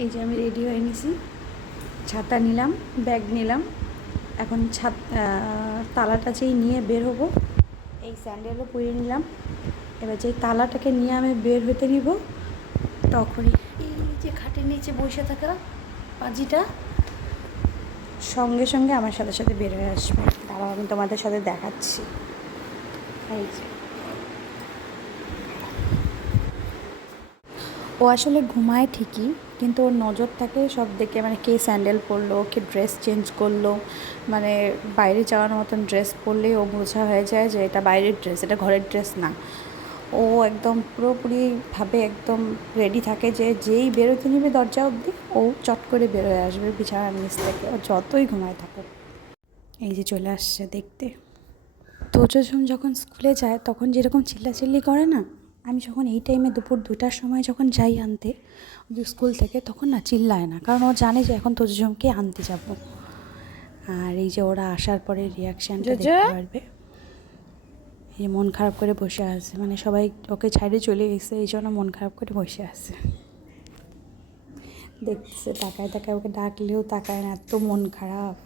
এই যে আমি রেডি হয়ে নিছি, ছাতা নিলাম, ব্যাগ নিলাম। এখন তালাটা যেই নিয়ে বের হব, এই স্যান্ডেলও পরিয়ে নিলাম। এবার যেই তালাটাকে নিয়ে আমি বের হতে নিব, তখনই এই যে খাটের নিচে বসে থাকা পাজিটা সঙ্গে সঙ্গে আমার সাথে সাথে বের হয়ে আসবে। তারপর আমি তোমাদের সাথে দেখাচ্ছি। এই যে ও আসলে ঘুমায় ঠিকই, কিন্তু ওর নজর থাকে সব দিকে, মানে কে স্যান্ডেল পরলো, কে ড্রেস চেঞ্জ করলো। মানে বাইরে যাওয়ার মতন ড্রেস পরলেই ও বোঝা হয়ে যায় যে এটা বাইরের ড্রেস, এটা ঘরের ড্রেস না। ও একদম পুরোপুরিভাবে একদম রেডি থাকে যে যেই বেরোতে নিবে দরজা অবধি ও চট করে বেরোয় আসবে বিছানার নিচ থেকে, ও যতই ঘুমায় থাকুক। এই যে চলে আসছে দেখতে। তোজো যখন স্কুলে যায় তখন যেরকম চিল্লাচিল্লি করে না, আমি যখন এই টাইমে দুপুর 2টার সময় যখন যাই আনতে স্কুল থেকে, তখন না চিল্লায় না, কারণ ও জানে যে এখন তোজোকে আনতে যাব। আর এই যে ওরা আসার পরে রিয়াকশানটা দেখতে পারবে। এই মন খারাপ করে বসে আছে, মানে সবাই ওকে ছাড়ে চলে গেছে, এই জন্য মন খারাপ করে বসে আছে। দেখছে তাকায় তাকায়, ওকে ডাকলেও তাকায় না, এত মন খারাপ।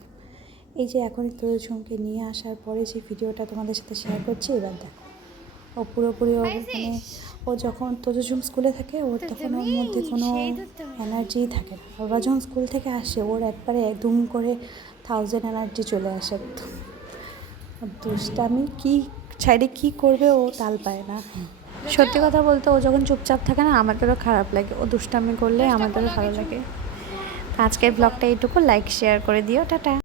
এই যে এখন তোজোকে নিয়ে আসার পরে যে ভিডিওটা তোমাদের সাথে শেয়ার করছি, এবার দেখো ও পুরোপুরি ওর মানে ও যখন তোজো স্কুলে থাকে ওর তখন ওর মধ্যে কোনো এনার্জিই থাকে না। ওরা যখন স্কুল থেকে আসে ওর একবারে দুম করে 1000 এনার্জি চলে আসে একদম। দুষ্টামি কি সাইডে কী করবে ও তাল পায় না। সত্যি কথা বলতে ও যখন চুপচাপ থাকে না আমাদেরও খারাপ লাগে, ও দুষ্টামি করলে আমাদেরও ভালো লাগে। আজকের ব্লগটা এইটুকু, লাইক শেয়ার করে দিও, টাটা।